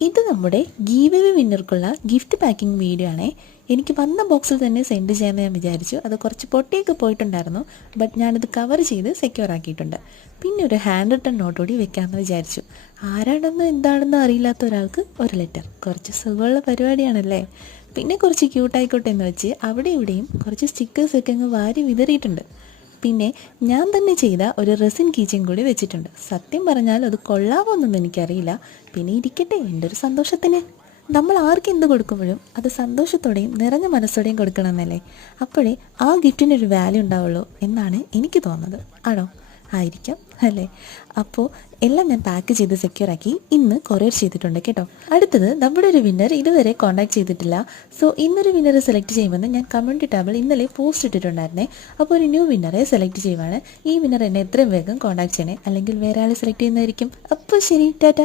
ഇത് നമ്മുടെ give away വിന്നർക്കുള്ള ഗിഫ്റ്റ് പാക്കിംഗ് വീഡിയോ ആണേ. എനിക്ക് വന്ന ബോക്സിൽ തന്നെ സെൻഡ് ചെയ്യാമെന്ന് ഞാൻ വിചാരിച്ചു. അത് കുറച്ച് പൊട്ടിയൊക്കെ പോയിട്ടുണ്ടായിരുന്നു, ബട്ട് ഞാനത് കവർ ചെയ്ത് സെക്യൂർ ആക്കിയിട്ടുണ്ട്. പിന്നെ ഒരു ഹാൻഡ് റിട്ടൺ നോട്ട് കൂടി വെക്കാമെന്ന് വിചാരിച്ചു. ആരാണെന്ന് എന്താണെന്ന് അറിയില്ലാത്ത ഒരാൾക്ക് ഒരു ലെറ്റർ, കുറച്ച് സുഖമുള്ള പരിപാടിയാണല്ലേ. പിന്നെ കുറച്ച് ക്യൂട്ടായിക്കോട്ടെ എന്ന് വെച്ച് അവിടെ ഇവിടെയും കുറച്ച് സ്റ്റിക്കേഴ്സൊക്കെ അങ്ങ് വാരി വിതറിയിട്ടുണ്ട്. പിന്നെ ഞാൻ തന്നെ ചെയ്ത ഒരു റെസിൻ കീച്ചൻ കൂടി വെച്ചിട്ടുണ്ട്. സത്യം പറഞ്ഞാൽ അത് കൊള്ളാമോന്നൊന്നും എനിക്കറിയില്ല. പിന്നെ ഇരിക്കട്ടെ, എൻ്റെ ഒരു സന്തോഷത്തിന്. നമ്മൾ ആർക്ക് എന്ത് കൊടുക്കുമ്പോഴും അത് സന്തോഷത്തോടെയും നിറഞ്ഞ മനസ്സോടെയും കൊടുക്കണമെന്നല്ലേ. അപ്പോഴേ ആ ഗിഫ്റ്റിനൊരു വാല്യൂ ഉണ്ടാവുള്ളൂ എന്നാണ് എനിക്ക് തോന്നുന്നത്. ആണോ? ആയിരിക്കാം അല്ലേ. അപ്പോൾ എല്ലാം ഞാൻ പാക്ക് ചെയ്ത് സെക്യൂർ ആക്കി ഇന്ന് കൊറിയർ ചെയ്തിട്ടുണ്ട് കേട്ടോ. അടുത്തത് നമ്മുടെ ഒരു വിന്നർ ഇതുവരെ കോൺടാക്ട് ചെയ്തിട്ടില്ല. സോ ഇന്നൊരു വിന്നറെ സെലക്ട് ചെയ്യുമെന്ന് ഞാൻ കമ്മ്യൂണിറ്റി ടാബിൽ ഇന്നലെ പോസ്റ്റ് ഇട്ടിട്ടുണ്ടായിരുന്നേ. അപ്പോൾ ഒരു ന്യൂ വിന്നറെ സെലക്ട് ചെയ്യുവാണ്. ഈ വിന്നർ എന്നെ എത്രയും വേഗം കോൺടാക്ട് ചെയ്യണേ, അല്ലെങ്കിൽ വേറെ ആളെ സെലക്ട് ചെയ്യുന്നതായിരിക്കും. അപ്പോൾ ശരി, ടാറ്റ.